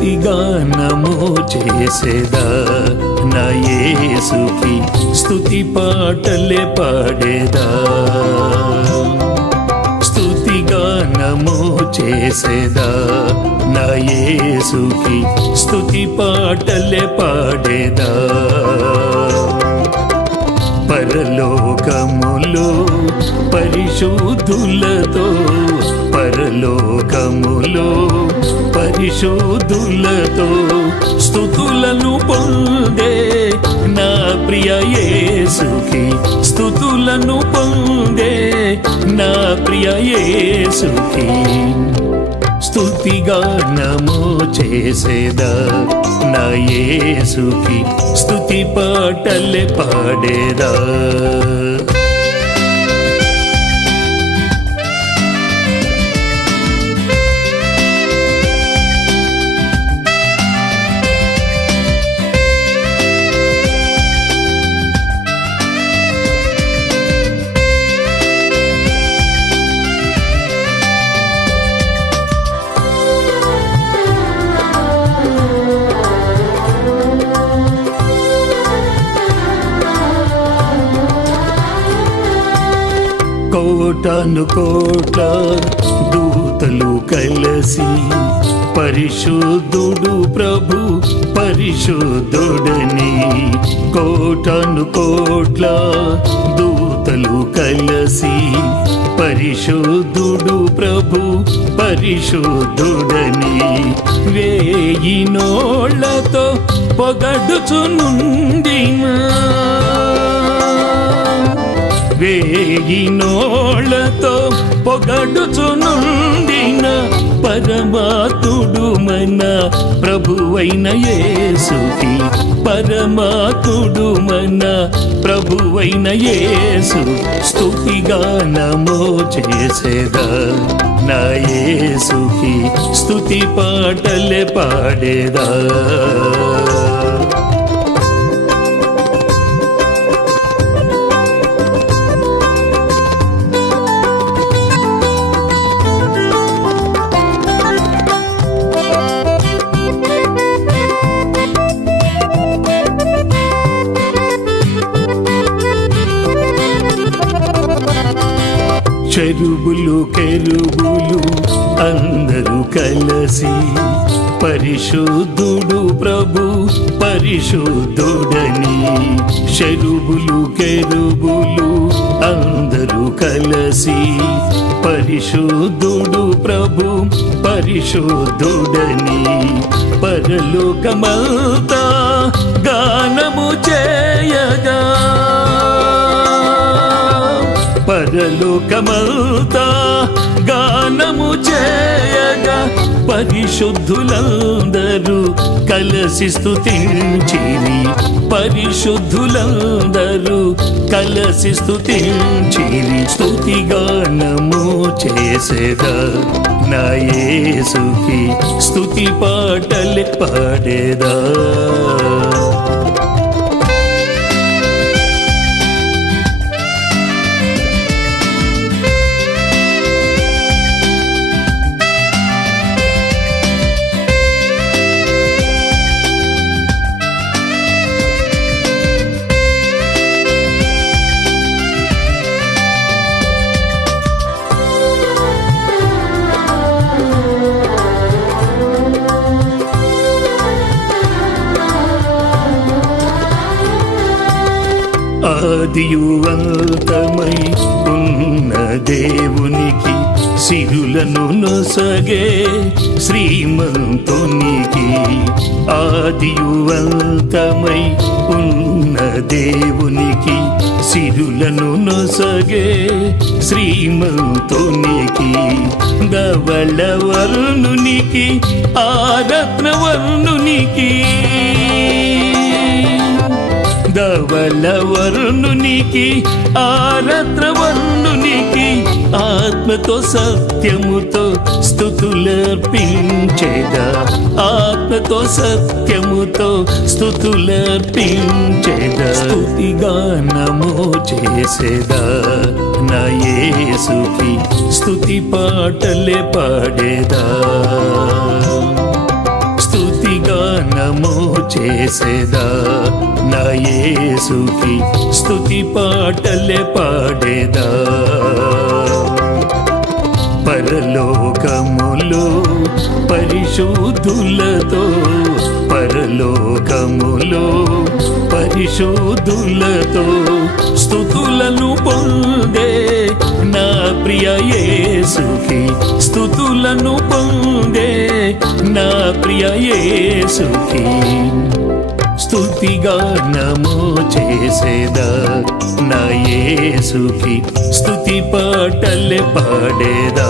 స్తుతిగానము చేసేదా నా యేసుకి స్తుతి పాటలే పాడేదా స్తుతిగానము చేసేదా నా యేసుకి స్తుతి పాటలే పాడేదా పరలోకములో పరిశుద్ధులతో పరలోకములో పరిశుద్ధులతో స్తుతులను పొందే నా ప్రియ యేసుకి స్తుతులను పొందే నా ప్రియ యేసుకి స్తుతిగానము చేసేదా నా యేసుకి స్తుతి పాటలే పాడేదా కోటాను కోట్ల దూతలు కలిసి పరిశుద్ధుడు ప్రభు పరిశుద్ధుడని కోటాను కోట్ల దూతలు కలిసి పరిశుద్ధుడు ప్రభు పరిశుద్ధుడని వేయి నోళ్లతో పొగడుచునుండినా వేయి నోళ్లతో పొగడుచునుండిన పరమాత్ముడు మన ప్రభువైన యేసుకి పరమాత్ముడు మన ప్రభువైన యేసు స్తుతిగానము చేసేదా నా యేసుకి స్తుతి పాటలే పాడేదా చెరుబులు కెరుబులు అందరూ కలిసి పరిశుద్ధుడు ప్రభు పరిశుద్ధుడని చెరుబులు కెరుబులు అందరూ కలిసి పరిశుద్ధుడు ప్రభు పరిశుద్ధుడని పరలోకమంతా గానము చేయగా పరలోకమంతా గానము చేయగా పరిశుద్ధులందరూ కలసి స్తుతించిరి పరిశుద్ధులందరూ కలసి స్తుతించిరి స్తుతిగానము చేసేదా నా యేసుకి స్తుతి పాటలే పాడేదా ఆదియు అంతమై ఉన్న దేవునికి సిరులను నొసగే శ్రీమంతునికి ఆదియు అంతమై ఉన్న దేవునికి సిరులను నొసగే శ్రీమంతునికి ధవళ వర్ణునికి ఆరత్నవర్ణునికి ధవళ వర్ణునికి ఆరత్నవర్ణునికి ఆత్మతో సత్యముతో స్తుతులర్పించేదా ఆత్మతో సత్యముతో స్తుతులర్పించేదా స్తుతిగానము చేసేదా నా యేసుకి స్తుతి పాటలే పాడేదా చేసేదా నా యేసుకి స్తుతి పాటలే పాడేదా పరలోకములో పరిశుద్ధులతో పరలోకములో పరిశుద్ధులతో స్తుతులను పొందే నా ప్రియ యేసుకి స్తుతులను పొందే నా ప్రియ యేసుకి స్తుతిగానము చేసేదా నా యేసుకి స్తుతి పాటలే పాడేదా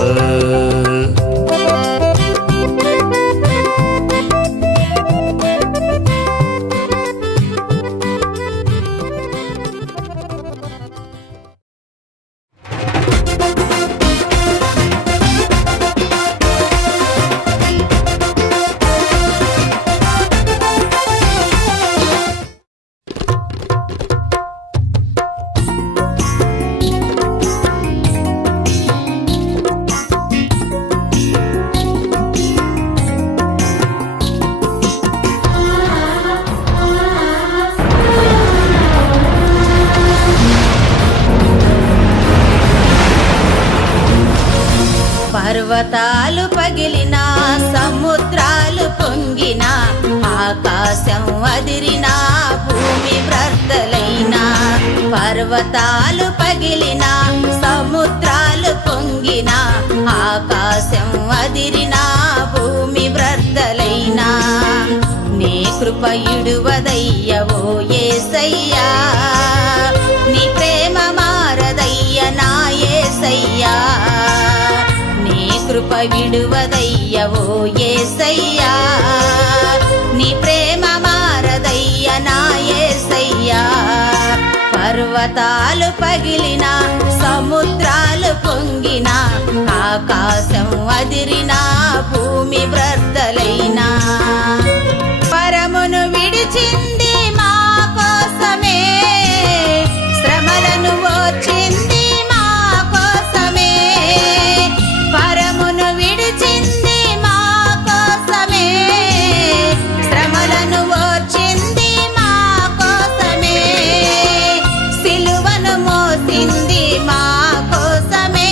పర్వతాలు పగిలిన సముద్రాలు పొంగిన ఆకాశం అదిరిన భూమి బ్రద్దలైన పర్వతాలు పగిలిన సముద్రాలు పొంగిన ఆకాశం అదిరిన భూమి బ్రద్దలైన నీ కృప ఇడువదయ్య ఓ యేసయ్యా నీ ప్రేమ మారదయ్య నా యేసయ్యా కృప విడువదయ్య ఓ యేసయ్యా నీ ప్రేమ మారదయ్య నా యేసయ్యా పర్వతాలు పగిలిన సముద్రాలు పొంగిన ఆకాశం అదిరిన భూమి బ్రద్దలైన పరమును విడిచింది మా కోసమే శ్రమలను ఓర్చింది మా కోసమే పరమును విడిచింది మా కోసమే శ్రమలను ఓర్చింది మా కోసమే సిలువను మోసింది మా కోసమే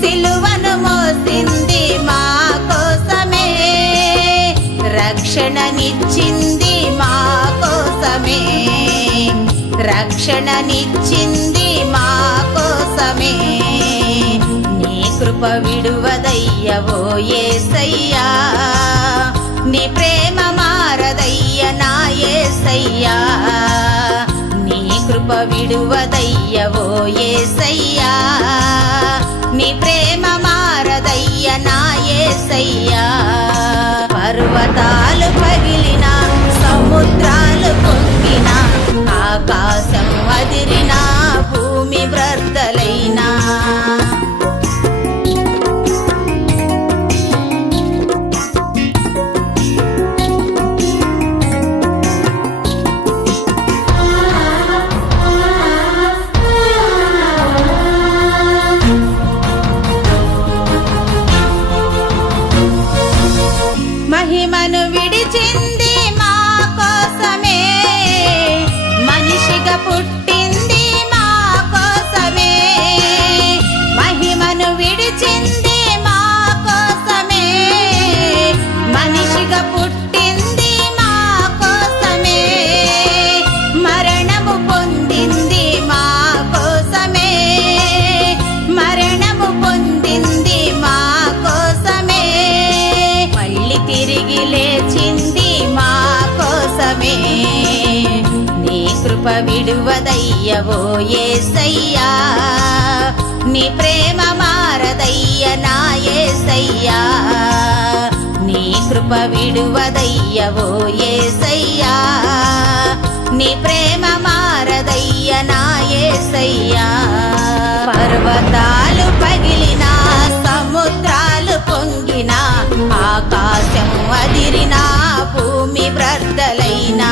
సిలువను మోసింది మా కోసమే రక్షణనిచ్చింది మా కోసమే రక్షణనిచ్చింది మా కోసమే నీ కృప విడువదయ్య ఓ యేసయ్యా నీ ప్రేమ మారదయ్య నా యేసయ్యా నీ కృప విడువదయ్య ఓ యేసయ్యా నీ ప్రేమ మారదయ్య నా యేసయ్యా పర్వతాలు పగిలిన సముద్రాలు పొంగిన ఆకాశం అదిరిన భూమి బ్రద్దలైనా మహిమను విడిచింది మా కోసమే మనిషిగా పుట్టింది మా కోసమే మహిమను విడిచింది మా కోసమే మనిషిగా పుట్టింది మా కోసమే మరణము పొందింది మా కోసమే మరణము పొందింది మా కోసమే మళ్ళీ తిరిగి లేచింది మా కోసమే నీ కృప విడువదయ్య ఓ యేసయ్యా నీ ప్రేమ మారదయ్య నా యేసయ్యా నీ కృప విడువదయ్య ఓ యేసయ్యా నీ ప్రేమ మారదయ్య నా యేసయ్యా పర్వతాలు పగిలిన సముద్రాలు పొంగిన ఆకాశం అదిరిన భూమి బ్రద్దలైనా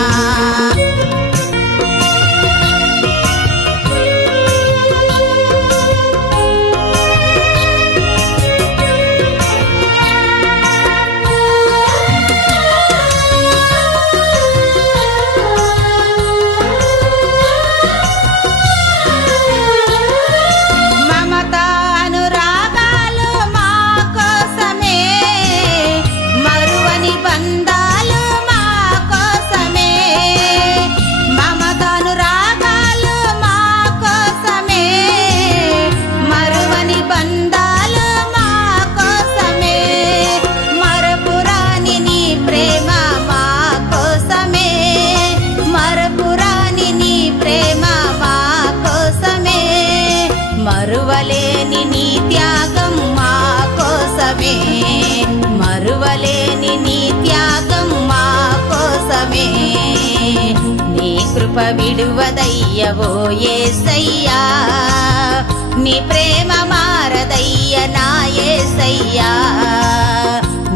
విడువదయ్య ఓ యేసయ్యా, నీ ప్రేమ మారదయ్య నా యేసయ్యా,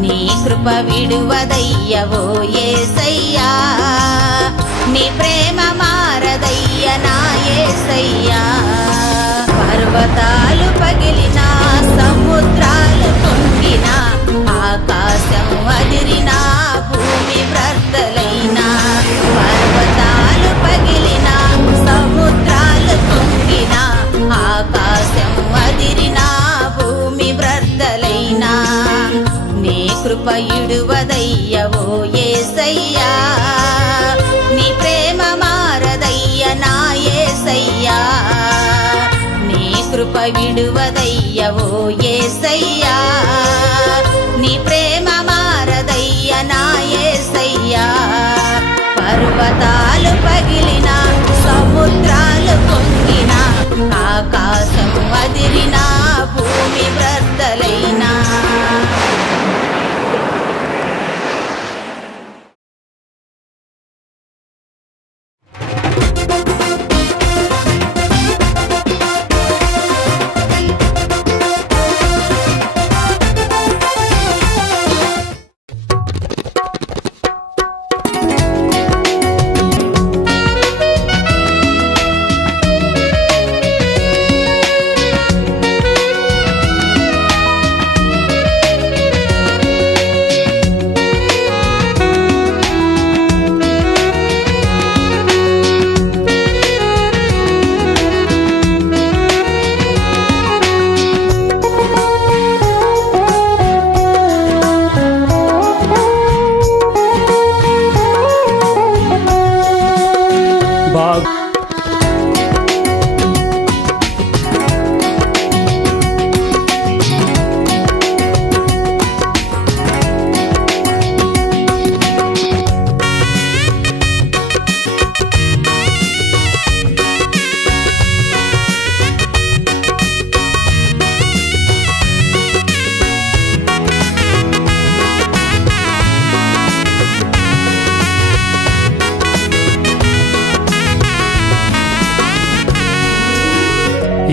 నీ కృప విడువదయ్య ఓ యేసయ్యా, నీ ప్రేమ మారదయ్య నా యేసయ్యా. పర్వతాలు పగిలిన, సముద్రాలు పొంగిన, ఆకాశం అదిరిన, భూమి బ్రద్దలైన, పర్వతాలు పగిలిన, సముద్రాలు పొంగిన, ఆకాశం అదిరిన, భూమి బ్రద్దలైన, నీ కృప ఇడువదయ్య ఓ యేసయ్యా, నీ ప్రేమ మారదయ్య నా యేసయ్యా, నీ కృప విడువదయ్య ఓ యేసయ్యా, నీ ప్రేమ మారదయ్య నా యేసయ్యా. పర్వతాలు పగిలిన, సముద్రాలు పొంగిన, ఆకాశం అదిరిన, భూమి బ్రద్దలైన.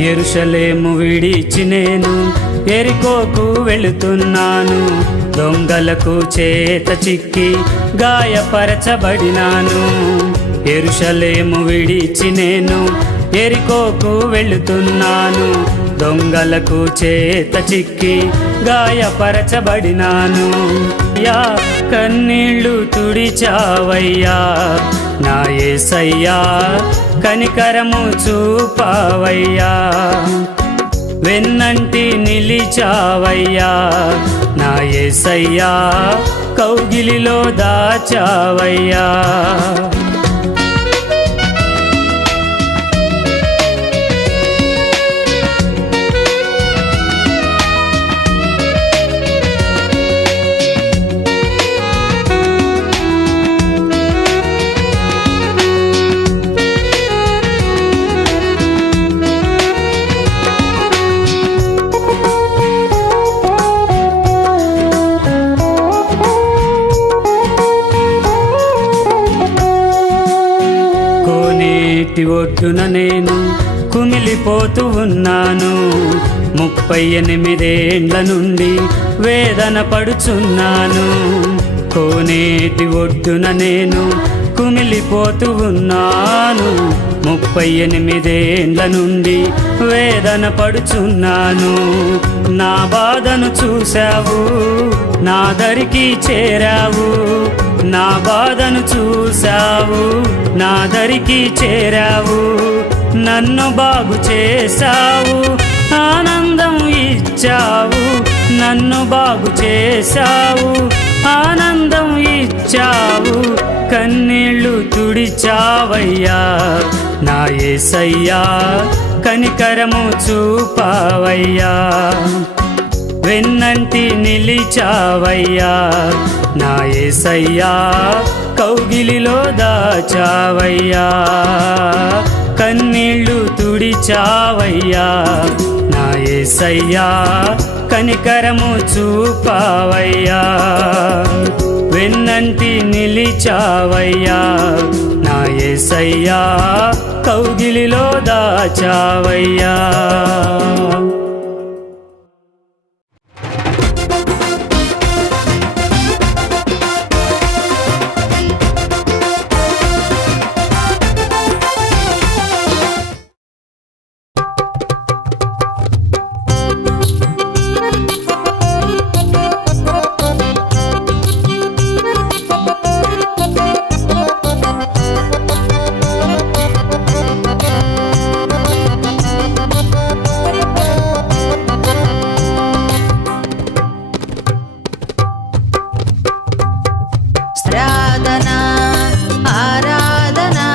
యెరూషలేము విడిచి నేను యెరికోకు వెళుతున్నాను, దొంగలకు చేత చిక్కి గాయపరచబడినాను. యెరూషలేము విడిచి నేను యెరికోకు వెళుతున్నాను, దొంగలకు చేత చిక్కి గాయపరచబడినాను. యా కన్నీళ్ళు తుడిచావయ్యా నా యేసయ్యా, కనికరము చూపావయ్యా, వెన్నంటి నిలిచావయ్యా నా యేసయ్యా, కౌగిలిలో దాచావయ్యా. కోనేటి ఒడ్డున నేను కుమిలిపోతూ ఉన్నాను, 38 ఏండ్ల నుండి వేదన పడుచున్నాను. కోనేటి ఒడ్డున నేను కుమిలిపోతూ ఉన్నాను, 38 ఏండ్ల నుండి వేదన పడుచున్నాను. నా బాధను చూశావు, నా దరికి చేరావు, నా బాధను చూశావు, నా దరికి చేరావు, నన్ను బాగు చేశావు, ఆనందం ఇచ్చావు, నన్ను బాగు చేశావు, ఆనందం ఇచ్చావు, కన్నీళ్ళు తుడిచావయ్యా నా యేసయ్యా, కనికరము చూపావయ్యా, వెన్నంటి నిలిచావయ్యా నా యేసయ్యా, కౌగిలిలో దాచావయ్యా, కన్నీళ్ళు తుడిచావయ్యా నా యేసయ్యా, కనికరము చూపావయ్యా, వెన్నంటి నిలిచావయ్యా నా యేసయ్యా కౌగిలిలో దాచావయ్యా. ఆరాధనా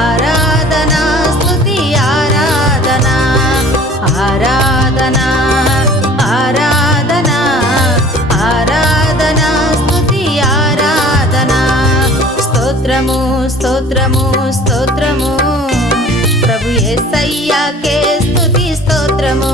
ఆరాధనా స్తుతి ఆరాధనా ఆరాధనా ఆరాధనా ఆరాధనా స్తుతి ఆరాధనా. స్తోత్రము స్తోత్రము స్తోత్రము ప్రభు యేసయ్యాకే స్తుతి స్తోత్రము.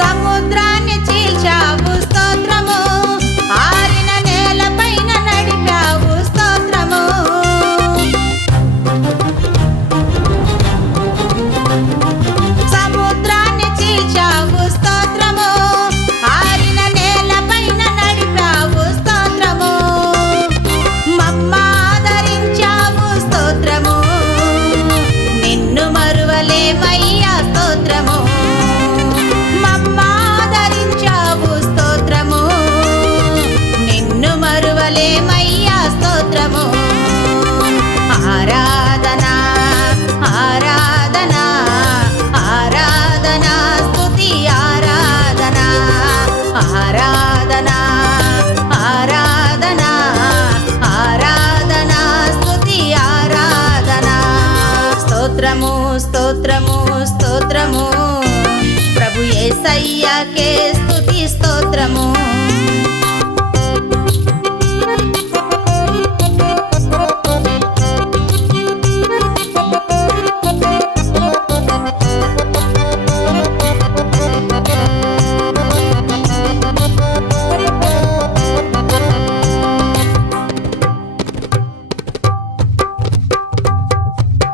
సముద్రాన్ని చీల్చావు స్తోత్రము, ఆరిన నేలపైన నడిపావు స్తోత్రము. సముద్రాన్ని చీల్చావు స్తోత్రము, ఆరిన నేలపైన నడిపావు స్తోత్రము. మమ్మాదరించావు స్తోత్రము, నిన్ను మరువలేమయ్యా స్తోత్రము. మమ్మాదరించావు స్తోత్రము, నిన్ను మరువలేమయ్యా స్తోత్రము. ఆరాధనా ఆరాధనా ఆరాధనా స్తుతి ఆరాధనా ఆరాధనా ఆరాధనా ఆరాధనా స్తుతి ఆరాధనా. స్తోత్రము స్తోత్రము స్తోత్రము ప్రభు యేసయ్యాకే స్తుతి స్తోత్రము.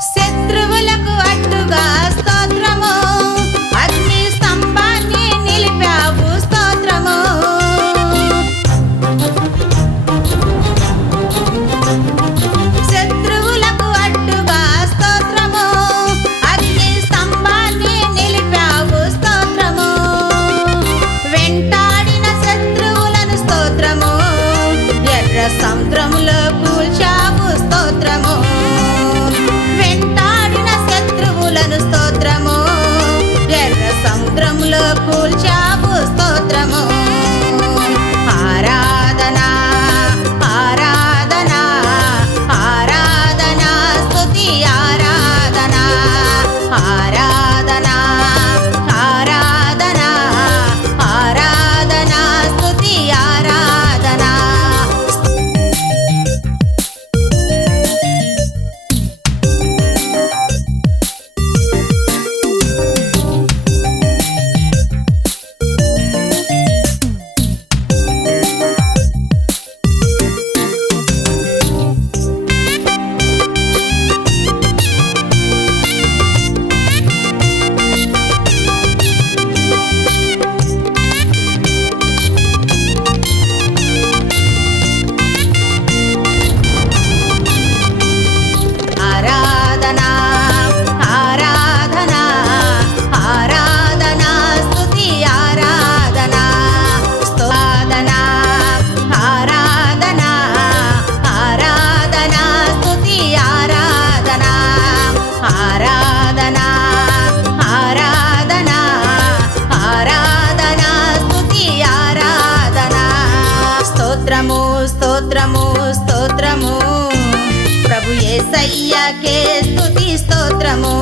శత్రువులకు అడ్డుగా స్తోత్రము, అగ్ని స్తంభాన్ని నిలిపావు స్తోత్రము. శత్రువులకు అడ్డుగా స్తోత్రము, అగ్ని స్తంభాన్ని నిలిపావు స్తోత్రము. వెంటాడిన శత్రువులను స్తోత్రము, ఎర్ర సముద్రములో కూల్చావు స్తోత్రము. వెంటాడిన శత్రువులను స్తోత్రము, ఎర్ర సముద్రములో కూల్చావు స్తోత్రము. ఆరాధనా ఆరాధనా ఆరాధనా స్తుతి ఆరాధనా ఆరాధనా ఆరాధనా ఆరాధనా స్తుతి ఆరాధనా. యేసయ్యకే స్తుతి స్తోత్రము.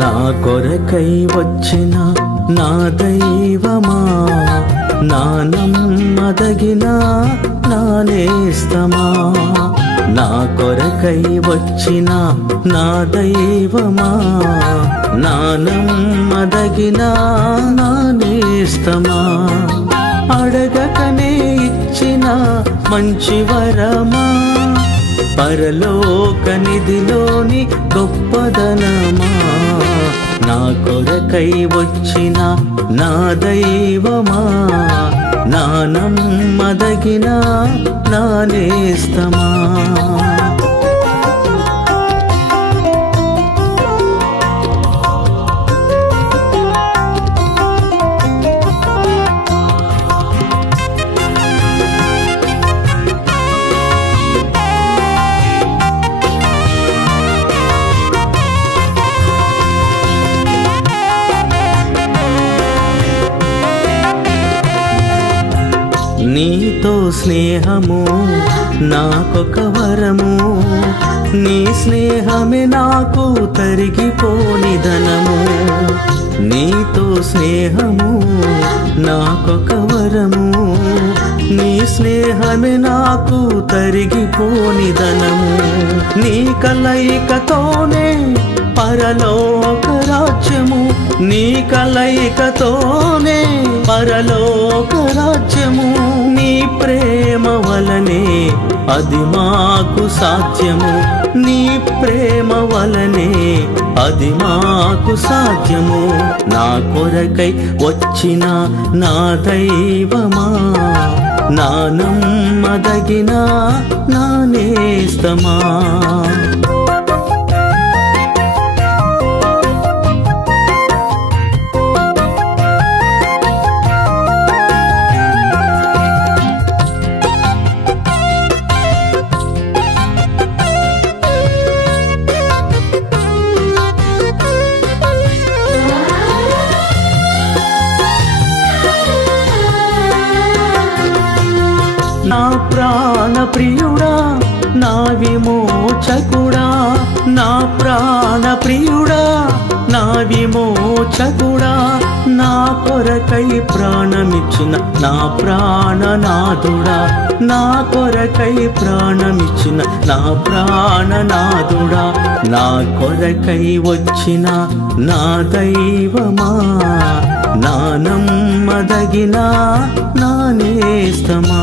నా కొరకై వచ్చిన నా దైవమా, నా నమ్మదగిన నా నేస్తమా. నా కొరకై వచ్చిన నా దైవమా, నా నమ్మదగిన నా నేస్తమా. అడగకనే ఇచ్చిన మంచి వరమా, పరలోక నిధిలోని గొప్పదనమా. నా కొరకై వచ్చిన నా దైవమా, నా నమ్మదగిన నా నేస్తమా. నీతో స్నేహము నాకొక వరము, నీ స్నేహమే నాకు తరిగిపోని ధనము. నీతో స్నేహము నాకొక వరము, నీ స్నేహమే నాకు తరిగిపోని ధనము. నీ కలయికతోనే పరలోక రాజ్యము, నీ కలయికతోనే పరలోక రాజ్యము. నీ ప్రేమ వలనే అది మాకు సాధ్యము, నీ ప్రేమ వలనే అది మాకు సాధ్యము. నా కొరకై వచ్చిన నా దైవమా, నా నమ్మదగిన నా నేస్తమా. నా ప్రాణ ప్రియుడా, నా విమోచకుడా, నా ప్రాణ ప్రియుడా, నా విమోచకుడా. నా కొరకై ప్రాణమిచ్చిన నా ప్రాణనాథుడా, నా కొరకై ప్రాణమిచ్చిన నా ప్రాణనాథుడా. నా కొరకై వచ్చిన నా దైవమా, నా నమ్మదగిన నా నేస్తమా.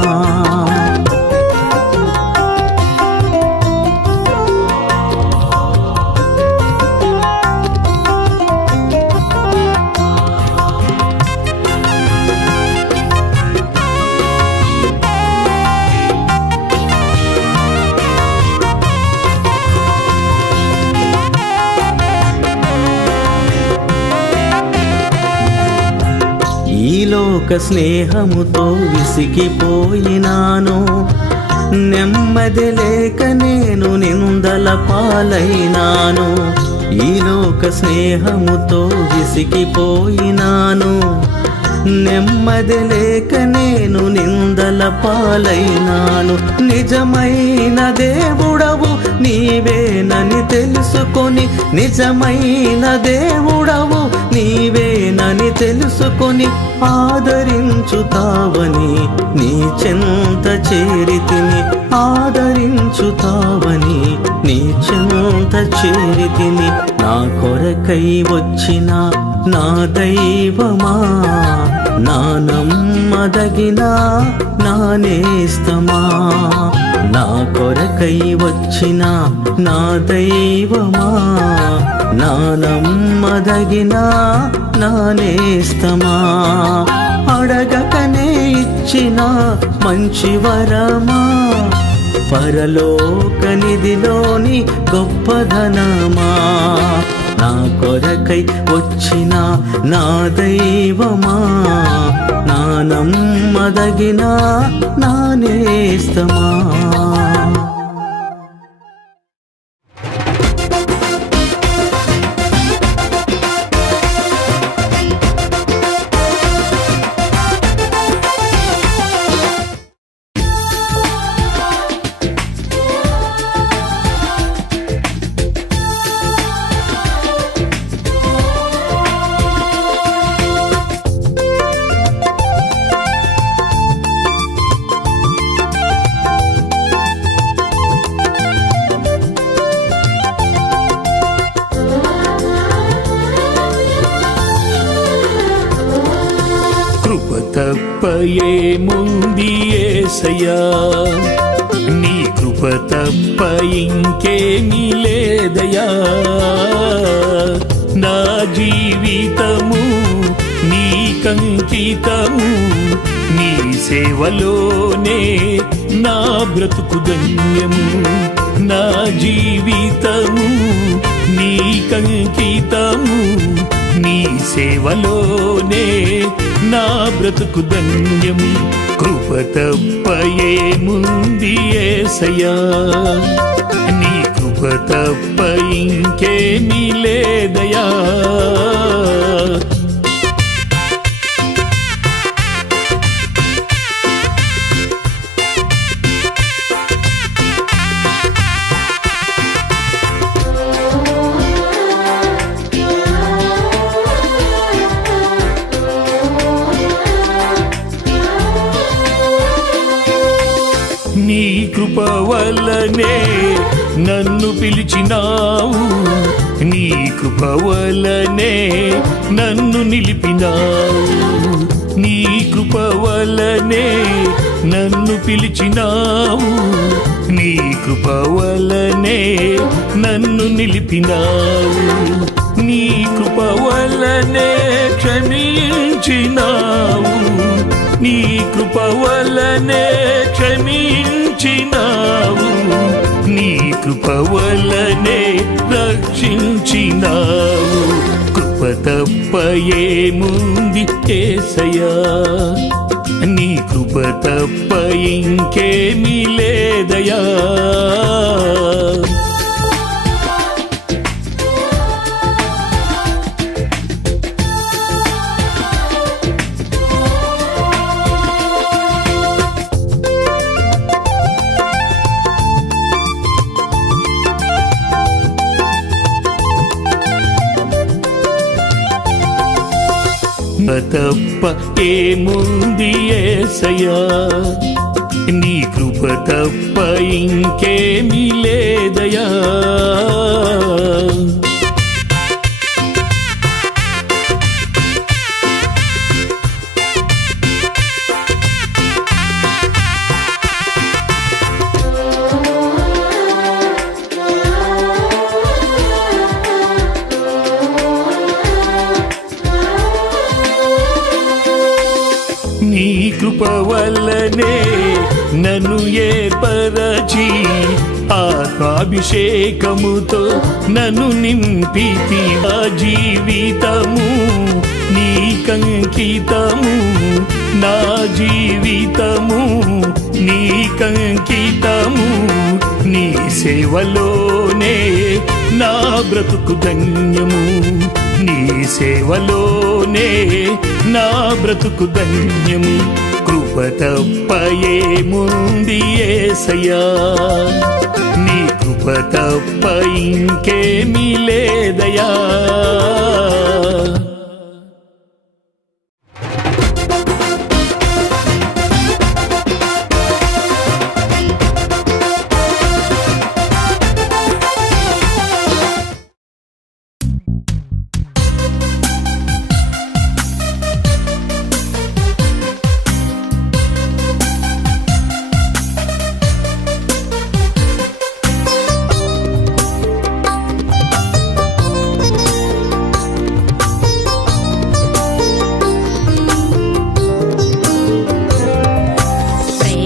ఈ లోక స్నేహముతో విసిగిపోయినాను, నెమ్మది లేక నేను నిందల పాలైనాను. ఈ లోక స్నేహముతో విసిగిపోయినాను, నెమ్మది లేక నేను నిందల పాలైనాను. నిజమైన దేవుడవు నీవేనని తెలుసుకొని, నిజమైన దేవుడవు నీవేనని తెలుసుకొని ఆదరించుతావని నీ చెంత చేరితిని, ఆదరించుతావని నీ చెంత చేరితిని. నా కొరకై వచ్చిన నా దైవమా, నా నమ్మదగిన నా నేస్తమా. నా కొరకై వచ్చిన నా దైవమా, నా నమ్మదగిన నా నేస్తమా, అడగకనే ఇచ్చిన మంచి వరమా, పరలోక నిధిలోని గొప్పధనమా, నా కొరకై వచ్చిన నా దైవమా, నా నమ్మదగిన నా నేస్తమా. ఏముంది యేసయ్యా, నీ కృప తప్ప ఇంకేమీ లేదయ్యా. నా జీవితము నీకంకితము, నీ సేవలోనే నా బ్రతుకు ధన్యము. నా జీవితము నీకంకితము, నీ సేవలోనే నా బ్రతుకు ధన్యము. కృప తప్ప ఏముంది యేసయ్యా, నీ కృప తప్ప ఇంకేమీ లేదయ్యా. నీ కృప వల్లనే నన్ను పిలిచినావు, నీ కృప వల్లనే నన్ను నిలిపినావు. నీ కృప వల్లనే నన్ను పిలిచినావు, నీ కృప వల్లనే నన్ను నిలిపినావు. నీ కృప వల్లనే క్షమించినావు, నీ కృప వల్లనే క్షమించినావు, నీ కృప వల్లనే రక్షించినావు. కృప తప్ప ఏముంది యేసయ్యా, నీ కృప తప్ప ఇంకేమీ లేదయ్యా. తప్ప ఏముంది యేసయ్యా, నీ కృప తప్ప ఇంకేమీ లేదయ్యా. నీ కృప వల్లనే నన్ను ఏర్పరచి ఆత్మాభిషేకముతో నన్ను నింపితి. ఆ జీవితము నీకంకితము, నా జీవితము నీకంకితము, నీ సేవలోనే నా బ్రతుకు ధన్యము. నీ సేవలోనే నా బ్రతుకు ధన్యము. కృప తప్ప ఏముంది యేసయ్యా, నీ కృప తప్ప ఇంకేమీ లేదయ్యా.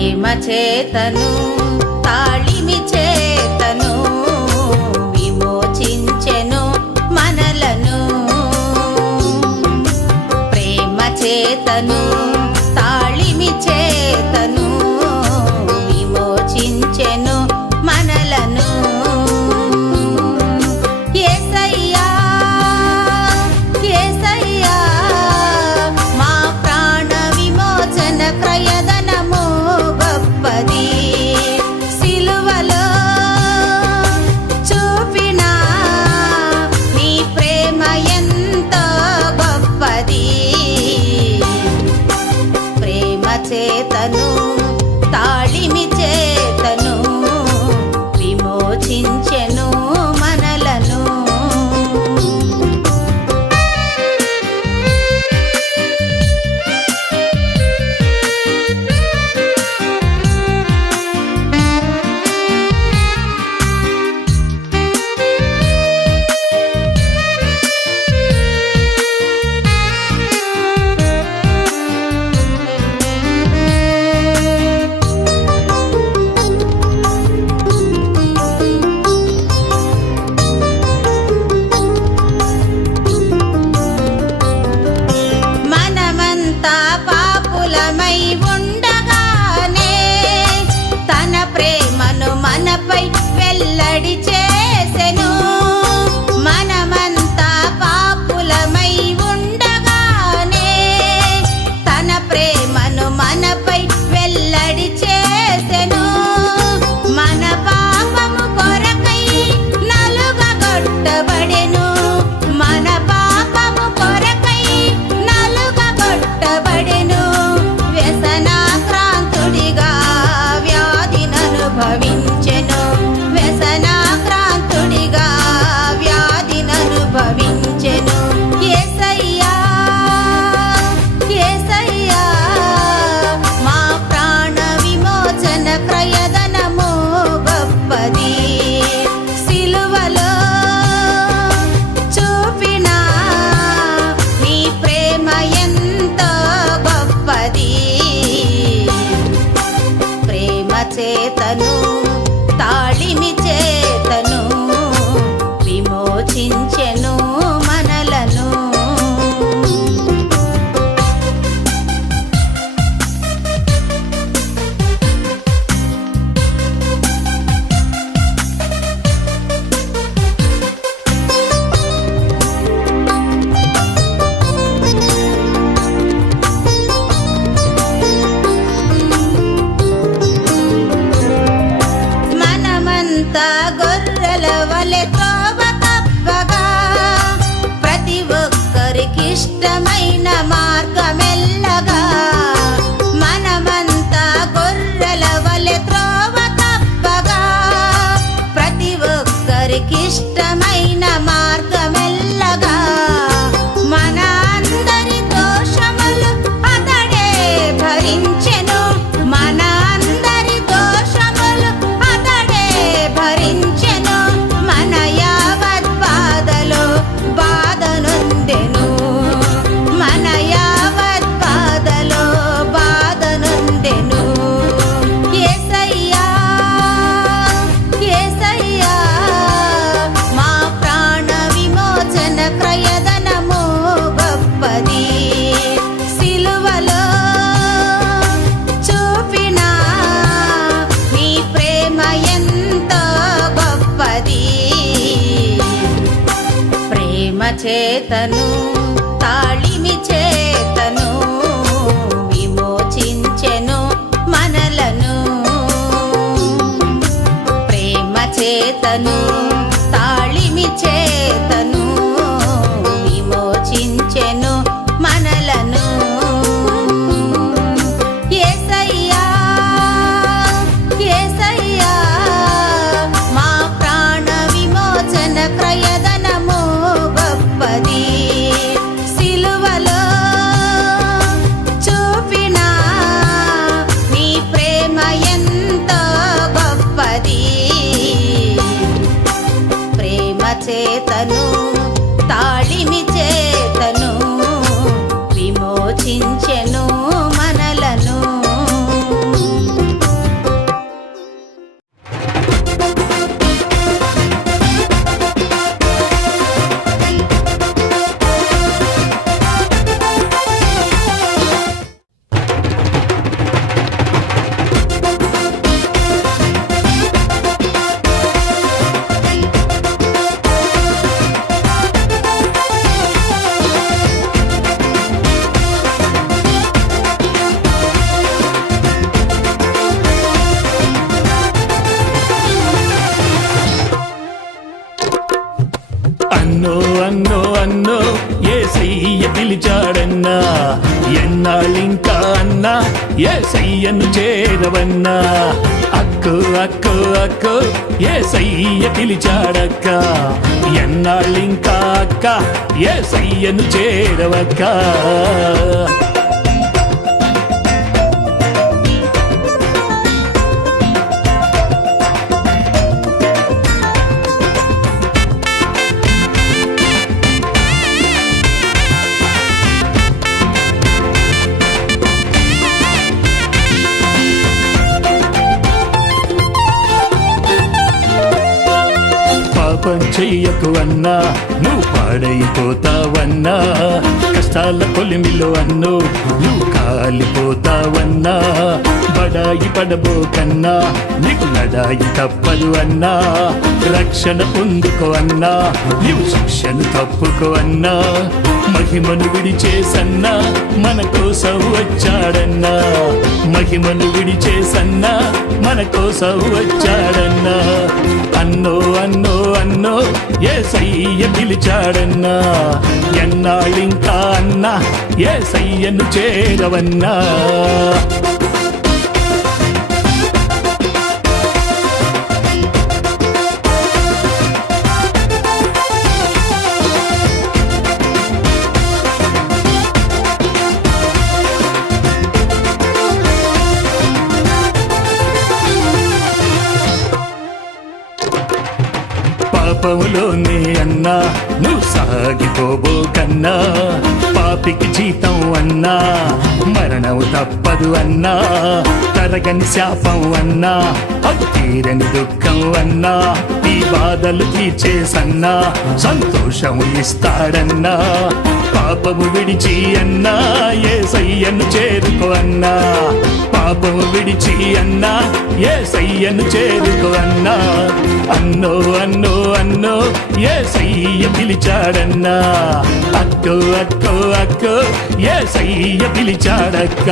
ప్రేమ చేతను తాళిమి చేతను విమోచించెను మనలను. ప్రేమ చేతను తాళిమి చేతను విమోచించెను మనలను. యేసయ్యా యేసయ్యా మా ప్రాణ విమోచన క్రయధనము గొప్పది. సిలువలో చూపిన నీ ప్రేమ ఎంతో గొప్పది. ప్రేమ చేతను తాళిమి చేతను విమోచించెను మనలను. మనమంతా పాపులమై ఉండగానే తన ప్రేమను మనపై వెల్లడి చేసెను. మనమంతా పాపులమై ఉండగానే తన ప్రేమను మనపై వెల్లడి చేసెను. మన పాపము కొరకై నలుగగొట్టబడెను. మన పాపము కొరకై నలుగగొట్టబడెను. వ్యసనాక్రాంతుడిగా వ్యాధిననుభవించెను. వ్యసనాక్రాంతుడిగా వ్యాధిననుభవించెను. యేసయ్యా యేసయ్యా మా ప్రాణ విమోచన క్రయధనము గొప్పది. సిలువలో చూపిన నీ ప్రేమ ఎంతో గొప్పది. ప్రేమ చేతను తాళిమి చేతను విమోచించెను మనలను. మనమంతా గొర్రెల వలె త్రోవ తప్పగా ప్రతి ఒక్కరికిష్టమైన మార్గమెల్లగా. మనమంతా గొర్రెల వలె త్రోవ తప్పగా ప్రతి ఒక్కరికిష్టమైన మార్గమెల్లగా. మన అందరి దోషములు అతడే భరించెను. మన అందరి దోషములు అతడే భరించెను. మన యావత్ బాధలో బాధనొందెను. మన యావత్ బాధలో బాధనొందెను. యేసయ్యా యేసయ్యా మా ప్రాణ విమోచన క్రయధనము గొప్పది. సిలువలో చూపిన నీ ప్రేమ ఎంతో గొప్పది. ప్రేమ చేతను తాళిమి చేతను విమోచించెను మనలను. ప్రేమ చేతను తాళిమి చేతను విమోచించెను మనలను. యేసయ్యా యేసయ్యా మా ప్రాణ విమోచన క్రయధనము గొప్పది. సిలువలో చూపిన నీ ప్రేమ ఎంతో గొప్పది. ప్రేమ చేతను తాళిమి చేతను విమోచించెను మనలను. పిలిచాడన్నా ఎన్నాళ్ళింకా అన్నా యేసయ్యను చేరవన్నా అక్కు అక్కు అక్కు యేసయ్య పిలిచాడక్క ఎన్నాళ్ళింకా అక్క యేసయ్యను చేరవక్క పాపం చెయ్యకు అన్నా నువ్వు పాడైపోతావన్నా కష్టాల కొలిమిలో అన్ను నువ్వు కాలిపోతావన్నా బడాయి పడబోకన్నా నీకు లడాయి తప్పదు అన్నా రక్షణ పొందుకో అన్నా నీవు శిక్షను తప్పుకో అన్నా మహిమను విడిచేసన్నా మన కోసం వచ్చాడన్నా మహిమను విడిచేసన్నా మన కోసం వచ్చాడన్నా అన్నో అన్నో అన్నో యేసయ్య పిలిచాడన్నా ఎన్నాళ్ళింకా అన్నా యేసయ్యను చేరవన్నా పాపములోనే అన్నా నువ్వు సాగిపోబోకన్నా పాపికి జీతం అన్నా మరణం తప్పదు అన్నా తరగని శాపం అన్నా అది తీరని దుఃఖం అన్నా ఈ బాధలు తీర్చేసన్నా సంతోషము ఇస్తాడన్నా పాపము విడిచి అన్నా యేసయ్యను చేరుకో అన్నా పాపము విడిచి అన్నా యేసయ్యను చేరుకో అన్నా అన్నో అన్నో అన్నో యేసయ్య పిలిచాడన్నా అక్కో అక్కో అక్కో యేసయ్య పిలిచాడక్క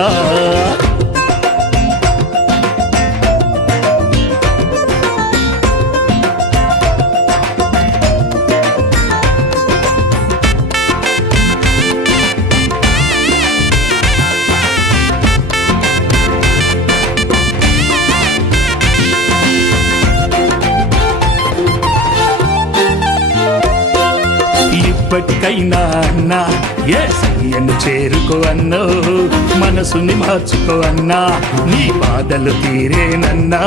ఇప్పటికైనా అన్నా యేసయ్యను చేరుకో అన్నో మనసుని మార్చుకో అన్నా నీ బాధలు తీరేనన్నా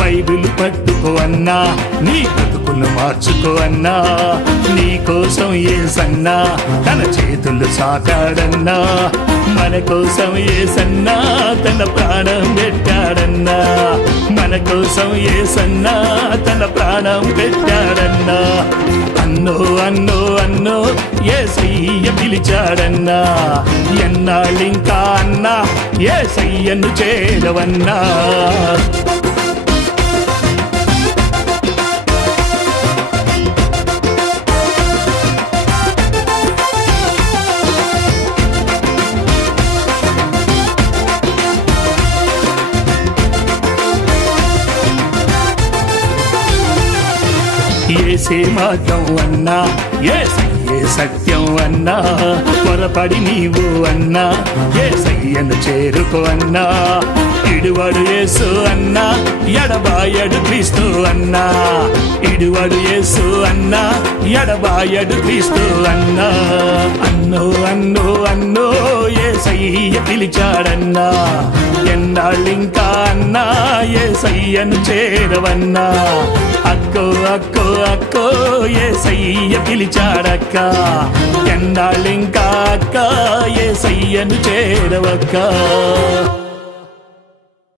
బైబిల్ పట్టుకో అన్నా నీ బ్రతుకును మార్చుకో అన్నా నీ కోసం యేసన్నా తన చేతులు సాకాడన్నా మన కోసం యేసన్నా తన ప్రాణం పెట్టాడన్నా మన కోసం యేసన్నా తన ప్రాణం పెట్టాడన్నా అన్నో అన్నో అన్నో యేసయ్య పిలిచాడన్నా ఎన్నాళ్ళింకా అన్నా యేసయ్యను చేరవన్నా యేసే మార్గం అన్నా యేసయ్యే సత్యం అన్నా త్వరపడి నీవు అన్నా యేసయ్యను చేరుకో అన్నా ఇడువడు యేసు అన్నా ఎడబాయడు క్రీస్తు అన్నా ఇడువడు యేసు అన్నా ఎడబాయడు క్రీస్తు అన్నా అన్నో అన్నో అన్నో యేసయ్య పిలిచాడన్నా ఎన్నాళ్ళింకా అన్నా యేసయ్యను చేరవన్నా అక్కో అక్కో అక్కో యేసయ్య పిలిచాడక్క ఎన్నాళ్ళింకా అక్క యేసయ్యను చేరవక్క